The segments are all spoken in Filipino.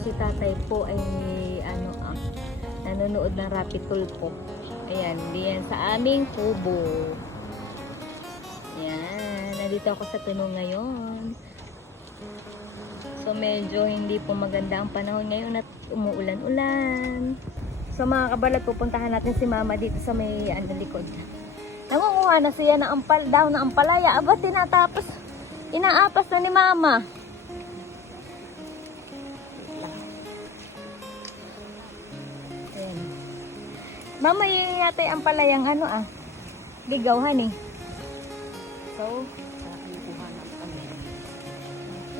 si tatay po ay ano ah, nanonood ng Rapid Tulpo. Ayan, diyan sa aming kubo. Ayan, nandito ako sa tunog ngayon. So medyo hindi po maganda ang panahon ngayon at umuulan-ulan. So mga kabalat, pupuntahan natin si mama dito sa may ano, likod. Nangunguha na siya ng ampal, daw na ampalaya. Aba, tinatapos. Inaapas na ni mama. Mama, yun yata yung ampalayang ano ah. Ligawan eh. So,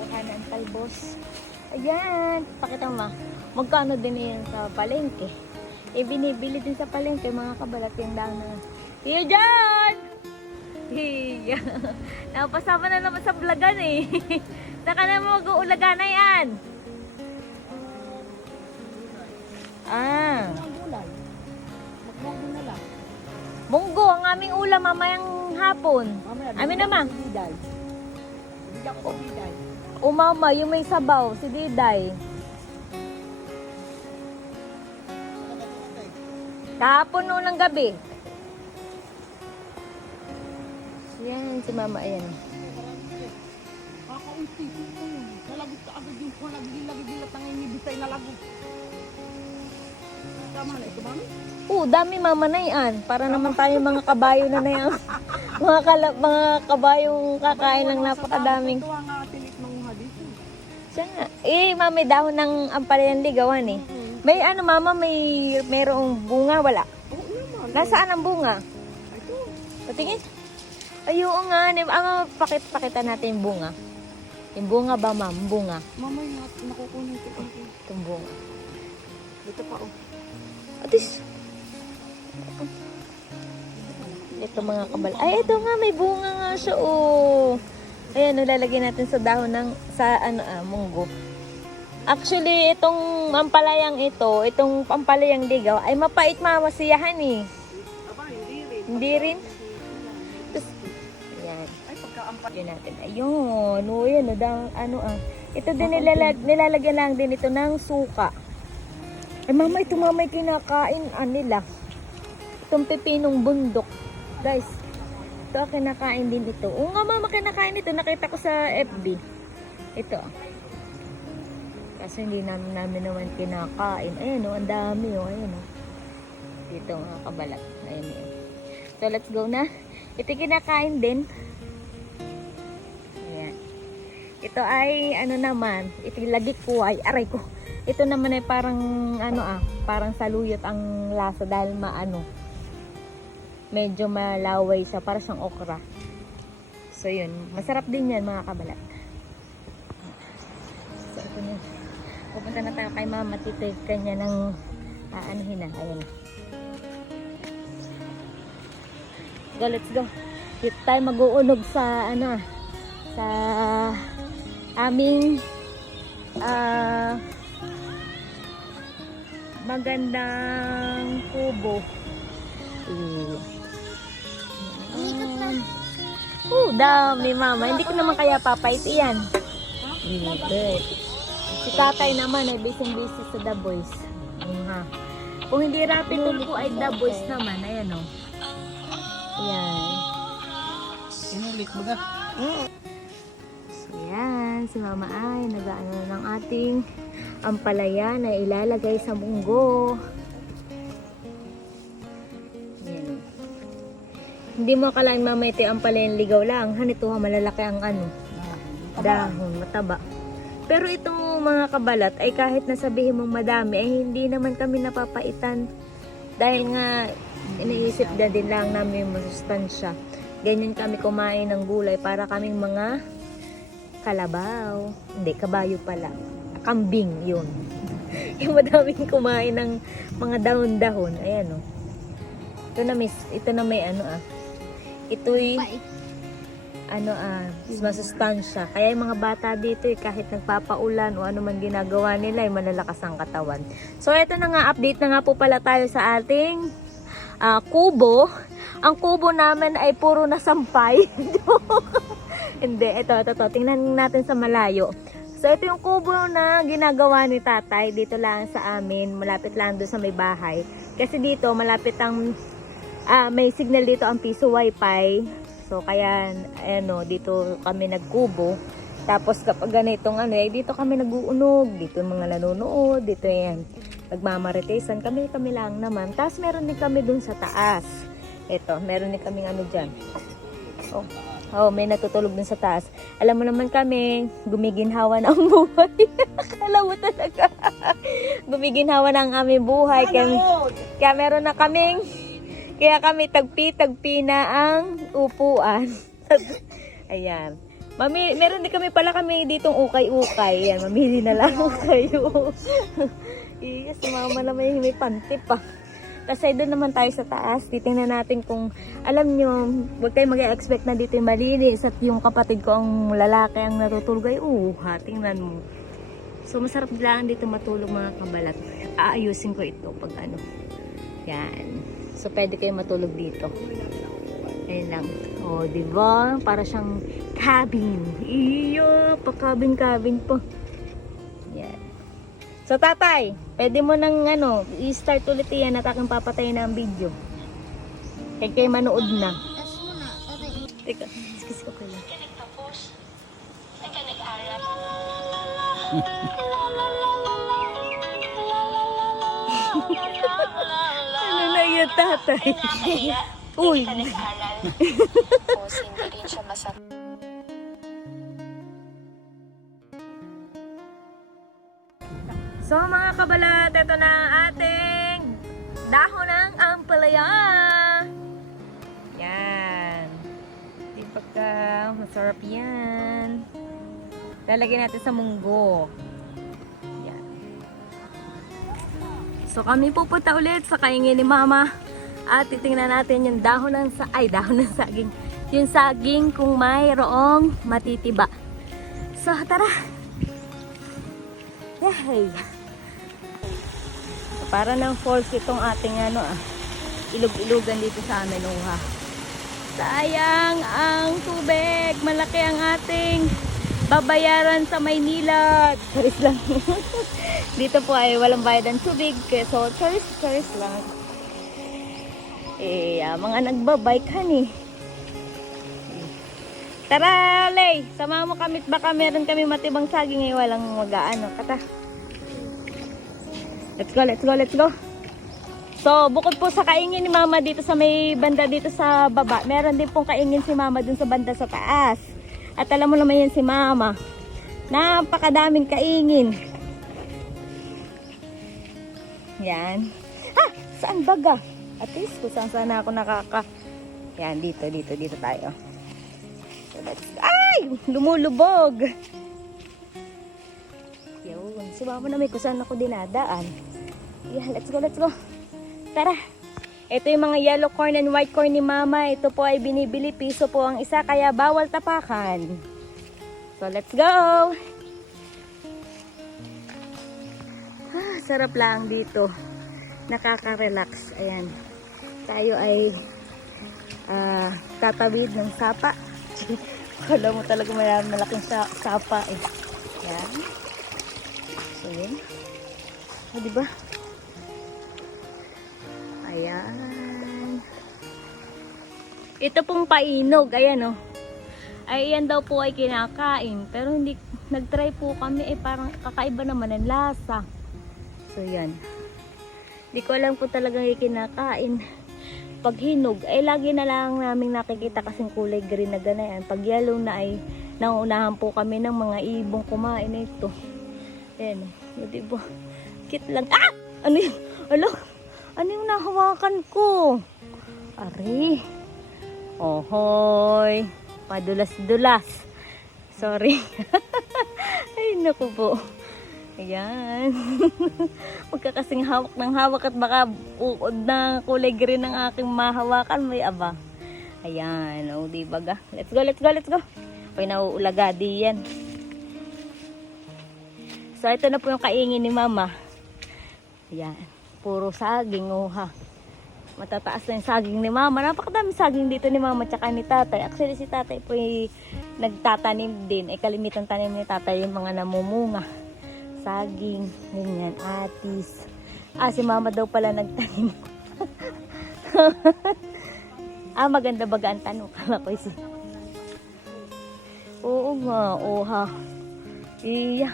kuha ng talbos. Ayan, pakita mo. ma. Magkano din yan sa palengke? Eh, binibili din sa palengke, mga kabalat yung lang na. Iyo dyan! Hiya. Napasama na naman sa vlogan eh. Saka naman mag-uulaga na yan. Ah. Ang gulay. Munggo, ang aming ulam mamayang hapon. Mamaya, Amin naman. ko si Diday. Bibigyan ko si Diday. Umama, yung may sabaw, si Diday. Kahapon noon ng gabi. Yan, si mama, ayan. Kakaunti. Nalagot ka agad yung kung naglilagi-dilat ng inibisay na lagot. Tama na ito, mami? Oo, dami mama na yan. Para naman tayo mga kabayo na na yan. mga, kala, mga kabayong kakain ng napakadaming. Ito ang tinik ng mga dito. Siya nga. Eh, mami, dahon ng ampalayan ligawan eh. May ano, mama, may merong bunga, wala. Oo naman. Nasaan ang bunga? Ito. Patingin. Ay, oo nga. Ah, pakit, pakita natin yung bunga. Yung bunga ba, ma'am? Bunga. Mamaya, nakukunin ko ito. Itong bunga. Dito pa, oh. Atis. Ito mga kabal. Ay, ito nga. May bunga nga siya, oh. Ayan, nilalagay natin sa dahon ng, sa ano, ah, munggo. Actually, itong ampalayang ito, itong ampalayang ligaw, ay mapait mamasiyahan eh. Aba, hindi rin. Hindi rin. Tapos, ayan. Ay, pagkaampat. Yun natin. Ayun. O, yan. o, dang- ano ah. Ito din nilalag, nilalagyan lang din ito ng suka. Ay mama, ito mama kinakain ah, nila. Itong pepinong bundok. Guys, ito kinakain din ito. Oo nga mama, kinakain ito. Nakita ko sa FB. Ito. Kasi hindi namin, namin naman kinakain. Ayan o, ang dami o. Ayan o. Dito nga kabalat. Ayan o. So let's go na. Ito kinakain din. Ayan. Ito ay ano naman, ito ko ay aray ko. Ito naman ay parang ano ah, parang saluyot ang lasa dahil maano. Medyo malaway siya para siyang okra. So yun, masarap din yan mga kabalat. So ito na. Pupunta na tayo kay mama, tito kanya ng aanuhin na. Ayan. Go, let's go. Dito tayo mag-uunog sa ano ah, sa aming ah magandang kubo. Ayan. Oh, dami mama. Hindi ko naman kaya papait iyan. Good. Si tatay naman ay busy-busy sa The Boys. Nga. Kung hindi rapid tulpo ay The Boys naman. Ayan o. Ayan. Inulit mo ga. So, yan, si Mama ay nag-ano ng ating ampalaya na ilalagay sa munggo. Hindi mo akalain Mama ito yung ampalayang ligaw lang. Hanito ha, malalaki ang ano, dahon, mataba. Pero itong mga kabalat ay kahit nasabihin mong madami ay hindi naman kami napapaitan. Dahil nga iniisip na din lang namin yung masustansya. Ganyan kami kumain ng gulay para kaming mga kalabaw. Hindi, kabayo pala. Kambing, yun. yung madaming kumain ng mga dahon-dahon. Ayan, oh. Ito na, miss. Ito na may ano, ah. Ito'y, ano, ah, masustansya. Kaya yung mga bata dito, eh, kahit nagpapaulan o ano man ginagawa nila, ay malalakas ang katawan. So, ito na nga, update na nga po pala tayo sa ating ah, kubo. Ang kubo namin ay puro na sampay. Hindi, ito, ito, ito. Tingnan natin sa malayo. So, ito yung kubo na ginagawa ni tatay dito lang sa amin. Malapit lang doon sa may bahay. Kasi dito, malapit ang, ah, may signal dito ang piso wifi. So, kaya, ano, dito kami nagkubo. Tapos, kapag ganitong ano, eh, dito kami naguunog. Dito mga nanonood. Dito yan. Nagmamaritesan. Kami, kami lang naman. Tapos, meron din kami dun sa taas. Ito, meron din kaming ano dyan. Oh, oh, may natutulog dun sa taas. Alam mo naman kami, gumiginhawa na ang buhay. Akala mo talaga. gumiginhawa na ang aming buhay. Kaya, kaya meron na kaming, kaya kami tagpi-tagpi na ang upuan. Ayan. Mami, meron din kami pala kami ditong ukay-ukay. Ayan, mamili na lang kayo. yes, mama naman yung may panty pa. Kasi doon naman tayo sa taas, titingnan natin kung, alam nyo, huwag kayo mag-expect na dito yung malinis at yung kapatid ko ang lalaki ang natutulog ay, uh, ha, tingnan mo. So, masarap lang dito matulog mga kabalat. Aayusin ko ito pag ano. Yan. So, pwede kayo matulog dito. Ayun lang. O, oh, di ba? Para siyang cabin. Iyo, pa cabin-cabin po. Yan. So, tatay, pwede mo nang ano, i-start ulit yan at aking papatayin na ang video. Kaya kayo manood na. Teka, excuse ko pala. ano na yun, tatay? Uy, hindi rin siya masakit. So mga kabalat, ito na ang ating dahon ng ampalaya. Yan. Di pagka masarap yan. Lalagyan natin sa munggo. So kami pupunta ulit sa kaingin ni mama. At titingnan natin yung dahon ng sa ay dahon ng saging. Yung saging kung mayroong matitiba. So tara. Yay! Para ng falls itong ating ano ah. Ilog-ilugan dito sa amin, uha. Sayang ang tubig. Malaki ang ating babayaran sa Maynila. Charis lang. dito po ay walang bayad ng tubig. So, charis, charis lang. Eh, ah, mga nagbabike han eh. Tara, Lay! Sama mo kami. Baka meron kami matibang saging eh. Walang mag-ano. Kata. Let's go, let's go, let's go. So, bukod po sa kaingin ni Mama dito sa may banda dito sa baba, meron din pong kaingin si Mama dun sa banda sa taas. At alam mo naman yan si Mama. Napakadaming kaingin. Yan. Ha! Saan baga? At least kung saan saan ako nakaka... Yan, dito, dito, dito tayo. So, let's. Ay! Lumulubog! Yun. Si Mama na may kung saan ako dinadaan. Yeah, let's go, let's go. Tara. Ito yung mga yellow corn and white corn ni Mama. Ito po ay binibili. Piso po ang isa, kaya bawal tapakan. So, let's go! Ah, sarap lang dito. Nakaka-relax. Ayan. Tayo ay ah, tatawid ng sapa. Kala mo talaga may malaking sa- sapa eh. Ayan. So, yun. O, diba? Ayan. Ito pong painog. Ayan, oh. Ay, yan daw po ay kinakain. Pero hindi, nag-try po kami. Eh, parang kakaiba naman ang lasa. So, yan. Hindi ko alam kung talagang kinakain. Pag hinog, ay lagi na lang namin nakikita kasing kulay green na ganayan. Pag yellow na ay nauunahan po kami ng mga ibong kumain ito. Ayan. O, diba? Kit lang. Ah! Ano yun? Alo? Ano yung nahawakan ko? Ari. Ohoy. Padulas-dulas. Sorry. Ay, naku po. Ayan. Magkakasing hawak ng hawak at baka uod na kulay green ng aking mahawakan. May aba. Ayan. O, di ba? Let's go, let's go, let's go. Ay, nauulagadi yan. So, ito na po yung kaingin ni Mama. Ayan. Puro saging, uha. Matataas na yung saging ni mama. Napakadami saging dito ni mama tsaka ni tatay. Actually si tatay po ay nagtatanim din. Eh kalimitan tanim ni tatay yung mga namumunga. Saging, ganyan, atis. Ah, si mama daw pala nagtanim. ah, maganda baga ang tanong. Kala ko si... Oo nga, oha. Iya.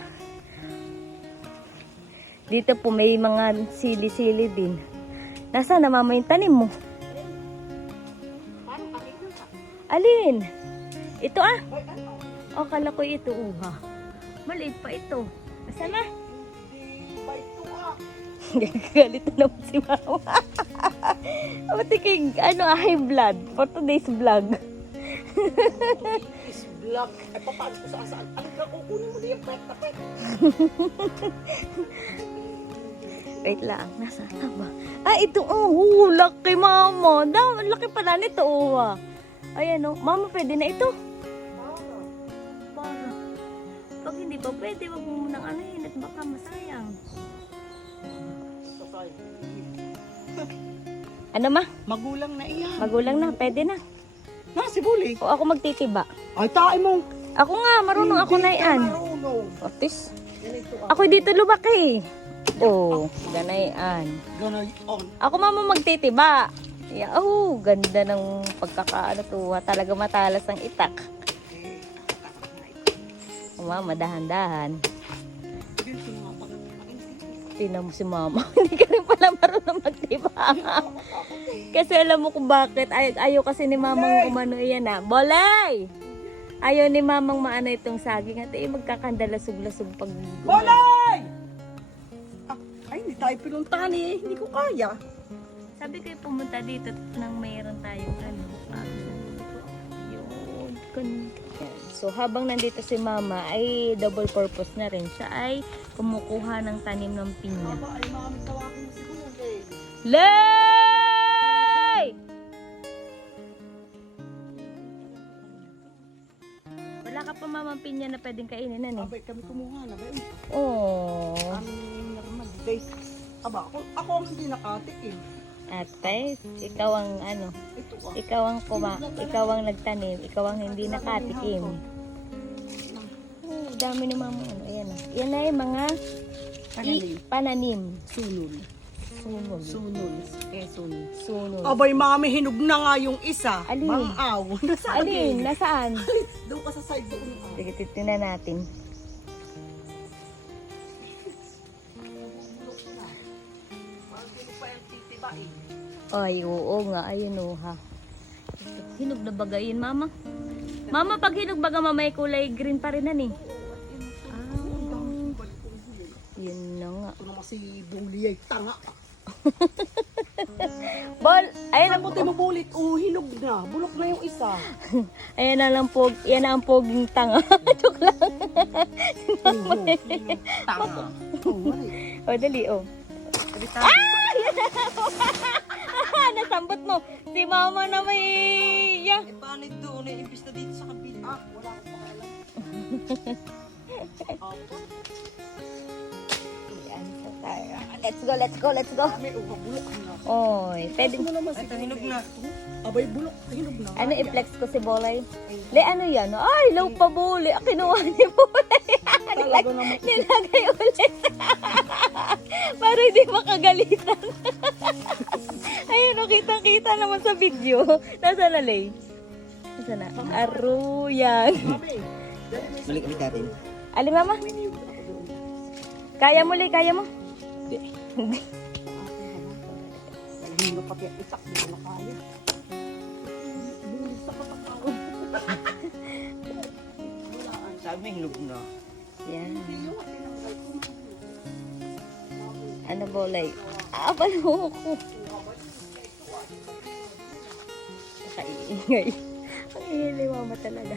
Dito po may mga sili-sili din. Nasaan na mama yung tanim mo? Alin? Ito ah. O, kala ko ito, uha. Maliit pa ito. Asa na? Galit na naman si mama. Pati kay, ano, high blood for today's vlog. Is vlog. Ay, papasok ko sa asaan. Ano ka kukunin mo na yung pet na pet? Wait lang, nasa na ba? Ah, ito, oh, laki mama. Da, laki pala nito, oh. ah. Ayan, oh. Mama, pwede na ito. Hindi pa pwede, wag mo munang yun at baka masayang. Ano ma? Magulang na iyan. Magulang na, pwede na. Na, si Buli. O ako magtitiba. Ay, tae mo. Ako nga, marunong ako na Hindi ka yan. Marunong. Otis. Ako dito lumaki. Oh, ganayan. Ganoy on. Ako mama magtitiba. Yeah, oh, ganda ng pagkakaano to. Talaga matalas ang itak. Mama, dahan-dahan. Ganito Tingnan mo si mama. Hindi ka rin pala marunong magtiba. kasi alam mo kung bakit. Ay, ayaw kasi ni mamang umano yan ah. Bolay! Ayaw ni mamang maano itong saging. At eh, magkakandala-sug-lasug pag... Bolay! Ah, ay, hindi tayo pinuntahan eh. Hindi ko kaya. Sabi ko pumunta dito nang mayroon tayong ano. ah, Yun. Yan. So habang nandito si mama ay double purpose na rin. Siya ay kumukuha ng tanim ng pinya. Lay! Wala ka pa mamang pinya na pwedeng kainin na Abay, kami kumuha na ba yun? Oh. Ang normal day. Aba, ako, ako ang hindi nakatikim. Ate, ikaw ang ano, ah. ikaw ang kuma, ikaw ang nagtanim, ikaw ang hindi nakatikim. Oh, dami ni mama ano. Ayan na. Yan na yung mga Pananim. i- pananim. Sunol. Sunod. Sunol. Quezon. Sunod. Abay, mami, hinog na nga yung isa. Alin? Bangaw. Nasaan? Alin? Nasaan? Doon ka sa side doon. ah. Sige, titignan natin. Ay, oo nga. Ayun o ha. Hinog na baga yun, mama. Mama, pag hinog baga mamay kulay green pa rin na ni. Ah, yun na nga. Ito naman si Buli ay tanga. Bol, ayun Ay, ang, buti mo bulit. Oh, hinog na. Bulok na yung isa. ayun na lang pog, yan na ang poging tanga. Joke lang. Tanga. Oh, wala. O, dali, o. Ah! Nasambot mo. Si mama na may... Yeah. Eh, paano doon? Eh, imbis na dito sa kabila. Ah, wala akong pakialam. Ako. Yan, so tayo. Let's go, let's go, let's go. May uha, bulok na. Oy, pwede... Ano naman si hinog na. Abay, bulok. Hinog na. Ano i-flex ko si Bolay? Le, ano yan? Ay, low pa buli. Ah, Kinuha ni Bolay. Talaga naman. Nilagay ulit. Para hindi makagalitan. Ayun, oh, kitang-kita naman sa video. Nasaan na, Lay? Nasaan na? Aruyan. Balik ulit natin. Ali, mama? Kaya mo, Lay? Kaya mo? Hindi. Hindi na pati ang itak. Hindi na kaya. Bulis sa katakao. Sabi mo, hinog na. Yan. Ano, Bolay? Ah, palo ko. Nakaiingay. Ang ingay ni mama talaga.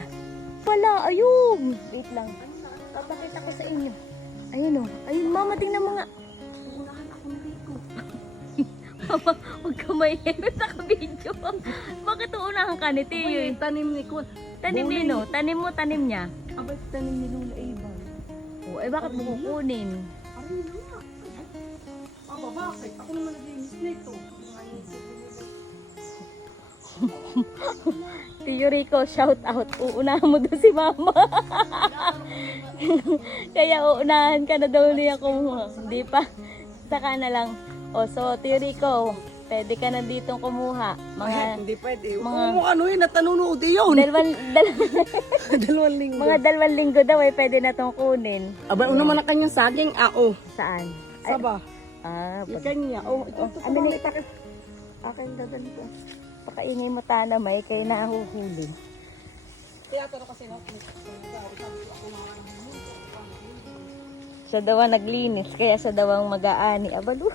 Wala, ayun. Wait lang. Papakita ko sa inyo. Ayun o. Ayun, mama, tingnan mo nga. Unahan ako na rito. mama, huwag ka maingay sa kabidyo. Bakit uunahan ka ni Tiyo? eh? tanim ni Kun. Tanim Buli. nino, tanim mo, tanim niya. Abay, tanim ni Lula Iban. O, eh bakit mo kukunin? Aray bakit? Ako naman naglinis nito. Tiyo Rico, shout out. Uunahan mo doon si mama. Kaya uunahan ka na daw niya kumuha. Hindi pa. Saka na lang. O, so, Tiyo Rico, pwede ka na ditong kumuha. Mga, Hindi pwede. Mga- Mga... ano yun, natanunood yun. dalawang, dal- Dalawang linggo. mga dalawang linggo daw ay pwede na tong kunin. Aba, ano naman ang kanyang saging? Ah, oh. Saan? Ay, Saba. Ah, Yung pag, kanya. Oh, ito, ito. ano nito? Akin gaganito. Pakaingay mo tana may kay nahuhuli. Teatro kasi na. Siya daw naglinis, kaya siya daw ang mag-aani. Abalo.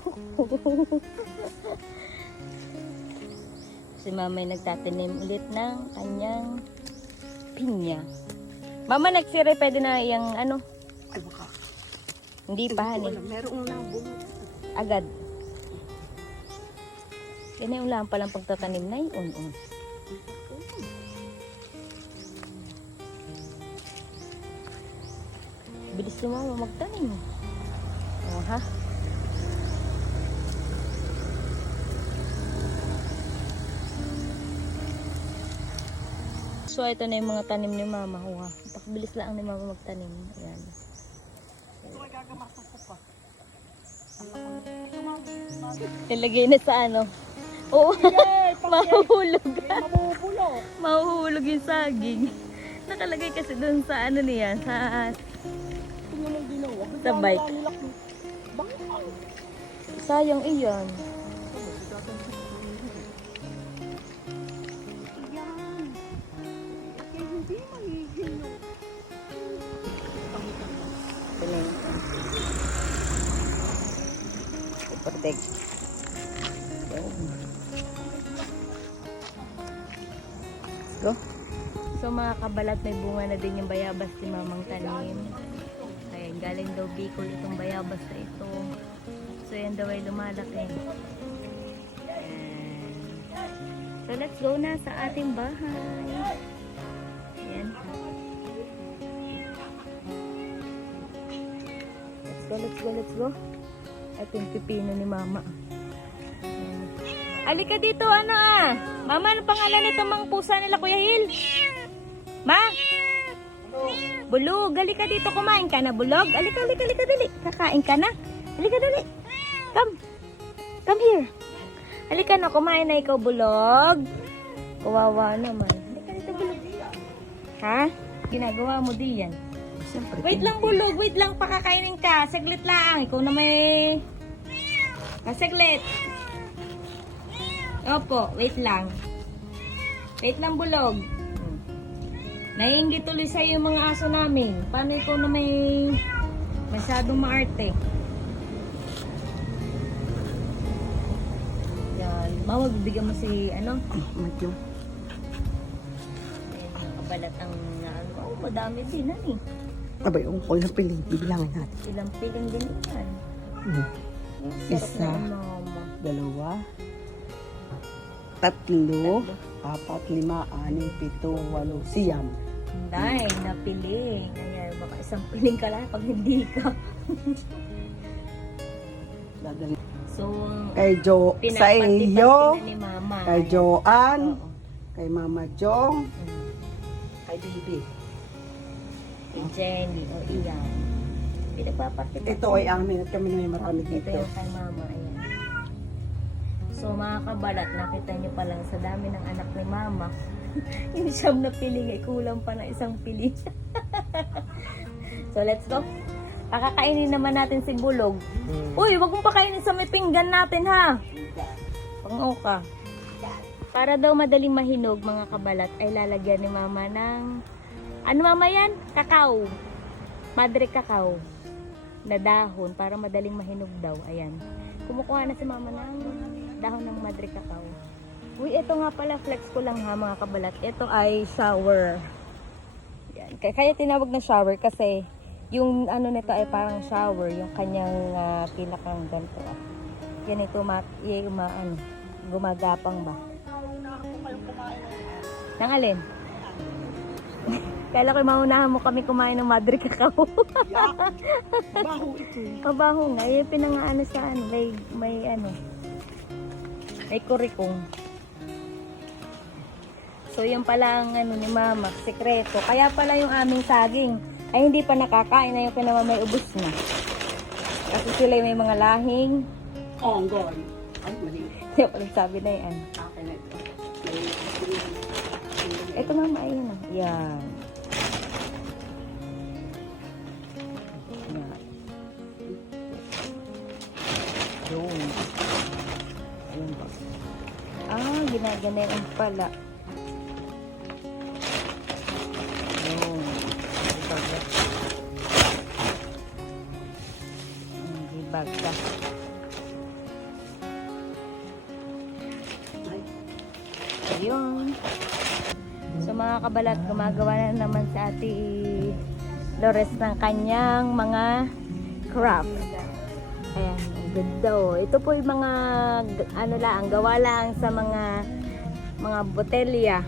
si mama ay nagtatanim ulit ng kanyang pinya. Mama, nagsire, pwede na yung ano, Ay, baka. hindi pa, hanin. merong nabong. Agad. Yan yung lang palang pagtatanim na yun. Un Bilis ni mama magtanim. Oh, ha? So, ito na yung mga tanim ni mama. Ha? Pakbilis lang ni mama magtanim. Ayan. Ilagay na sa ano. Oo. Mahuhulog. Mabubulo. Mahuhulog yung saging. Nakalagay kasi doon sa ano niya, sa. Sa bike. Sayang iyon. Protect. Go. So mga kabalat, may bunga na din yung bayabas ni Mamang Tanim. Ayan, galing daw Bicol itong bayabas na ito. So yan daw ay lumalaki. So let's go na sa ating bahay. Ayan. Let's go, let's go, let's go. Ito yung pipino ni Mama. Alika dito, ano ah? Mama, ano pangalan nito mga pusa nila, Kuya Hil? Ma? Bulog, alika dito, kumain ka na, bulog. Alika, alika, alika, dali. Kakain ka na. Alika, dali. Come. Come here. Alika na, kumain na ikaw, bulog. Kawawa naman. Alika dito, bulog. Ha? Ginagawa mo di yan. Siyempre. Wait lang, bulog. Wait lang, pakakainin ka. Saglit lang. Ikaw na may... Ah, saglit. Opo, wait lang. Wait lang, bulog. Hmm. Naiingit tuloy sa'yo yung mga aso namin. Paano ikaw na may masyadong maarte? Yan. Mama, bibigyan mo si, ano? Medyo. Ayan, kabalat ang, ano, oh, madami din, ano eh. Abay, yung kung ilang pili, bibilangin natin. Ilang piling din yan. Sarap Isa. Dalawa. Tatlo. Apat, lima, anim, pito, walo, siyam. Nine na piling. Ayan, baka isang piling ka lang pag hindi ka. Dadali. So, Kay Jo, sa iyo, ni Mama. kay Joanne, Oo. kay Mama Jong, Mm. kay Bibi. Kay Jenny o iyan. Pinagpapatipad. Ito ay amin at kami na may marami Ito dito. yung kay Mama. Ayan. So, mga kabalat, nakita niyo pa lang sa dami ng anak ni Mama. yung siyam na piling ay kulang pa na isang piling. so, let's go. Pakakainin naman natin si Bulog. Uy, wag mong pakainin sa may pinggan natin ha. Pang ka. Para daw madaling mahinog mga kabalat ay lalagyan ni mama ng ano mama yan? Kakao. Madre kakao. Na dahon para madaling mahinog daw. Ayan. Kumukuha na si mama ng dahon ng madre kakao. Uy, ito nga pala flex ko lang ha mga kabalat. Ito ay shower. Yan. Kaya, tinawag na shower kasi yung ano nito ay parang shower, yung kanyang uh, pinakang ganito. Yan ito, ma, yung ma, ano, gumagapang ba? Nang alin? Kala ko maunahan mo kami kumain ng madre kakao. Baho ito. Mabaho nga, yung pinangaano sa ano, may, may ano, may kurikong. So, yan pala ang ano ni mama, sekreto. Kaya pala yung aming saging ay hindi pa nakakain na yung pinamamay ubos na. Kasi sila may mga lahing. Onggoy. Ay, mali. Hindi ako nagsabi na yan. Akin na ito. Ito mama, ayun na. Yan. Yan. Yun. Ayun ba? Ah, ginaganon pala. Yun. Ibag ka. Hmm, Ibag ka. Ayun. So mga kabalat, gumagawa na naman si Ate Lores ng kanyang mga craft. Ayan, ganda oh. Ito po yung mga, ano lang, gawa lang sa mga mga botelya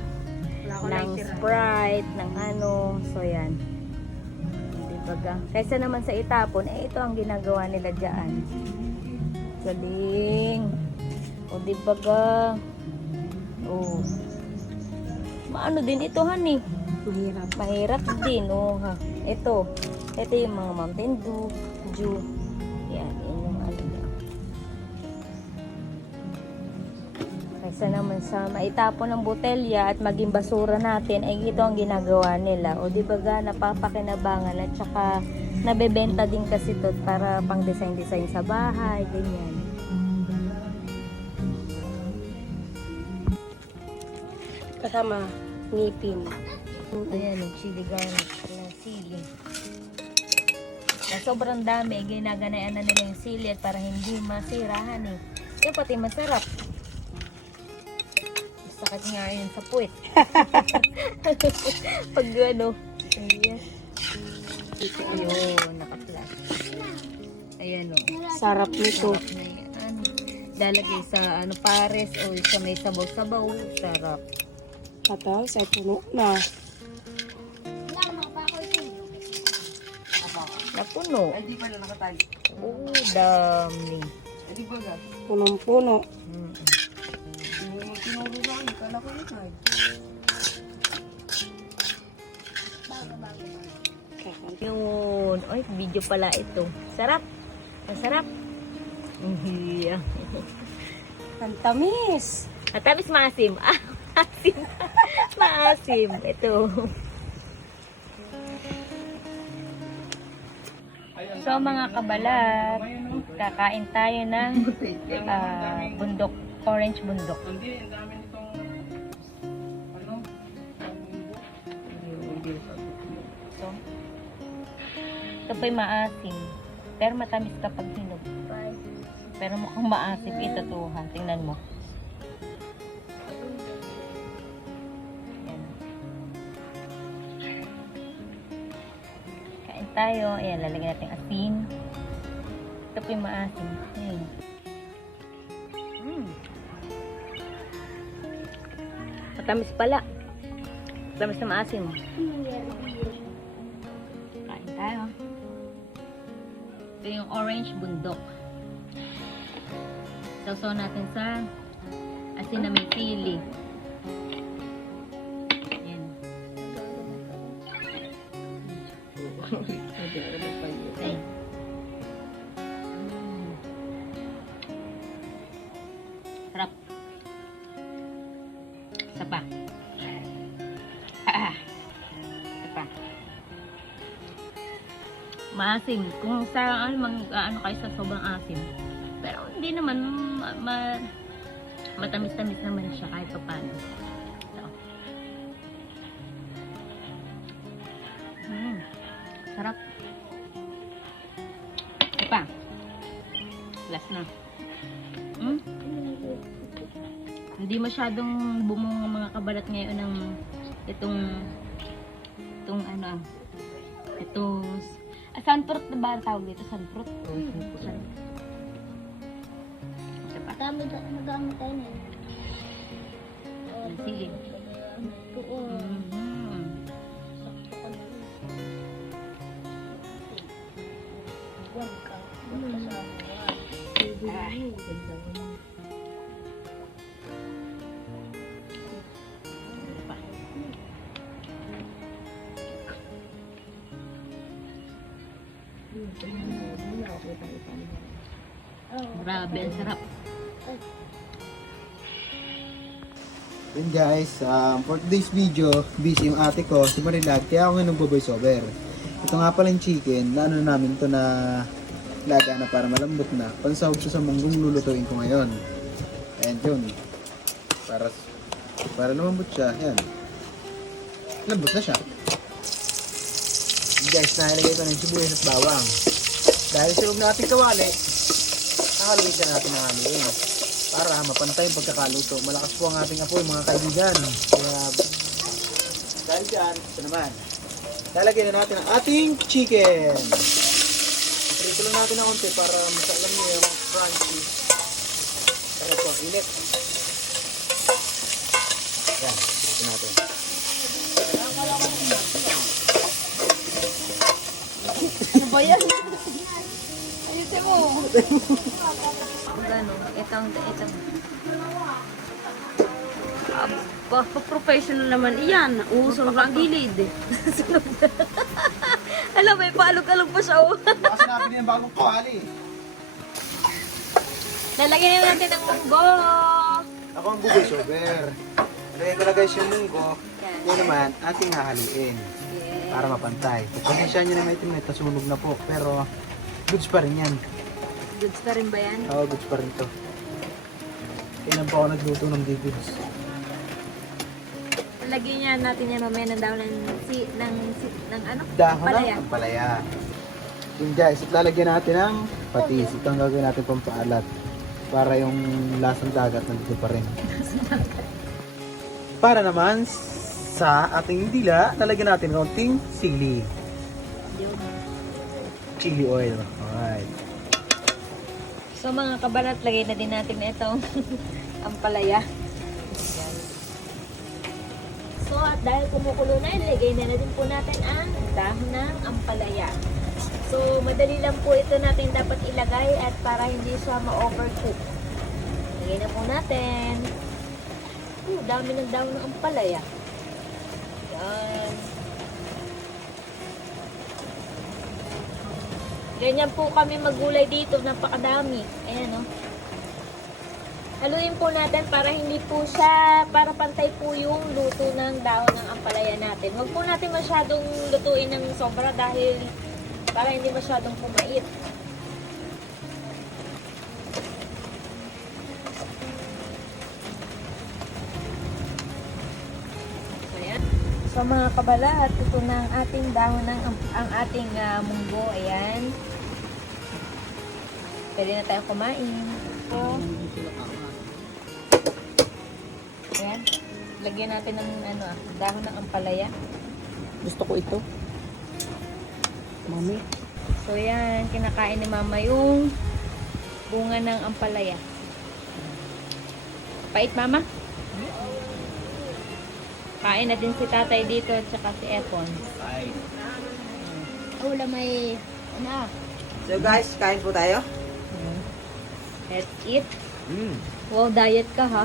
ng Sprite, ng ano. So yan. Diba ga? Kaysa naman sa itapon, eh ito ang ginagawa nila dyan. Galing. O diba ga? Oh. Maano din ito, honey? Mahirap. Mahirap din, oh ha. Ito. Ito yung mga Mountain Dew, Dew. Kaysa naman sa maitapon ng botelya at maging basura natin, ay ito ang ginagawa nila. O di ba ga, napapakinabangan at saka nabebenta din kasi to para pang design-design sa bahay, ganyan. Kasama ngipin. Ayan, chili garlic ng sili. Na sobrang dami, ginaganayan na nila yung sili at para hindi masirahan eh. Yan pati masarap. Sakit nga yun sa puwit. Pag ano, ayan. Ayun, naka-flash. Ayan o. Sarap nito. Sarap na yan. Lalagay sa ano pares o sa may sabaw-sabaw. Sarap. Tapos ay puno na. Napuno. Ay, di pa na nakatali. Oo, dami. Ay, di ba ga? Punong-puno. Mm. Yung kala ko yun ay. Yun. Ay, video pala ito. Sarap. Masarap. Yeah. Ang tamis. Matamis maasim. Ah, maasim. maasim. Ito. So mga kabalat, kakain tayo ng ah, bundok, orange bundok. Po'y maasim. Pero matamis kapag hinog. Pero mukhang maasim ito to ha. Tingnan mo. Kain tayo. Ayan, lalagyan natin asin. Ito po'y maasim. Ayan. Mm. Matamis pala. Matamis na maasim. Kain Ito yung orange bundok. Sausaw natin sa asin na may sili. Maasim. Kung sa ano, mang, ano kayo sa sobrang asim. Pero hindi naman ma, ma- matamis-tamis naman siya kahit pa paano. So. Mm. Sarap. Ito pa. Last na. Mm? Hindi masyadong bumong ang mga kabalat ngayon ng itong itong ano ito ah, sunfruit na ba ang tawag dito? Sunfruit? Sun- Ito pa. Dami na nagamit tayo na. Sige. Mhm. Grabe, ang sarap. Yun guys, um, for today's video, busy yung ate ko, si Marilag, kaya ako ngayon nagbo-voice over. Ito nga pala yung chicken, na ano namin to na laga na para malambot na. Pansahog siya sa munggong lulutuin ko ngayon. And yun, para, para lumambot siya, yan. Lambot na siya. Yun guys, nalagay ko ng sibuyas at bawang. Dahil sa huwag natin kawali, ka natin ng haluin para mapantay yung pagkakaluto. Malakas po ang ating apoy mga kaibigan. Kaya dahil dyan, ito naman. Lalagyan na natin ang ating chicken. Prito lang natin ng konti para masalam niyo yung crunchy. Pero ito, init. Yan, prito natin. Ano ba yan? Ano, itong, itong. Aba, professional naman iyan. Uusol ka ang gilid. Alam, may paalog-alog pa siya. Oh. Baka sinabi niya bagong kawali. Lalagyan na natin ng munggo. Ako ang bubay sober. Na guys yung munggo. Yan naman, ating hahaluin. Para mapantay. Pagpasensya nyo na may itim na ito, sunog na po. Pero, goods pa rin yan. Goods pa rin ba yan? Oo, goods pa rin to. Kailan pa ako nagluto ng goods. Lagyan niya natin yan mamaya ng dahon ng, si, ng, si, ng ano? Dahon Palaya. ng palaya. Yun guys, at lalagyan natin ng patis. Ito ang gagawin natin pampaalat. Para yung lasang dagat nandito pa rin. Para naman sa ating dila, lalagyan natin ng konting sili. Chili oil. Alright. So mga kabalat, lagay na din natin na itong ampalaya. Yan. So at dahil kumukulo na, ilagay na natin po natin ang dahon ng ampalaya. So madali lang po ito natin dapat ilagay at para hindi siya ma-overcook. Lagay na po natin. Uh, dami ng dahon ng ampalaya. Yan. Ganyan po kami magulay dito, napakadami. Ayan, oh. Haluin po natin para hindi po siya, para pantay po yung luto ng dahon ng ampalaya natin. Huwag po natin masyadong lutuin ng sobra dahil para hindi masyadong pumait. So mga kabalat, ito na ang ating dahon ng ang, ating ah, munggo. Ayan. Pwede na tayong kumain. So, ayan. Lagyan natin ng ano, ah, dahon ng ampalaya. Gusto ko ito. Mami. So ayan, kinakain ni mama yung bunga ng ampalaya. Pait mama? Kain na din si tatay dito at saka si Epon. Oh, wala may ano. So guys, kain po tayo. Let's eat. Mm. Wow, diet ka ha.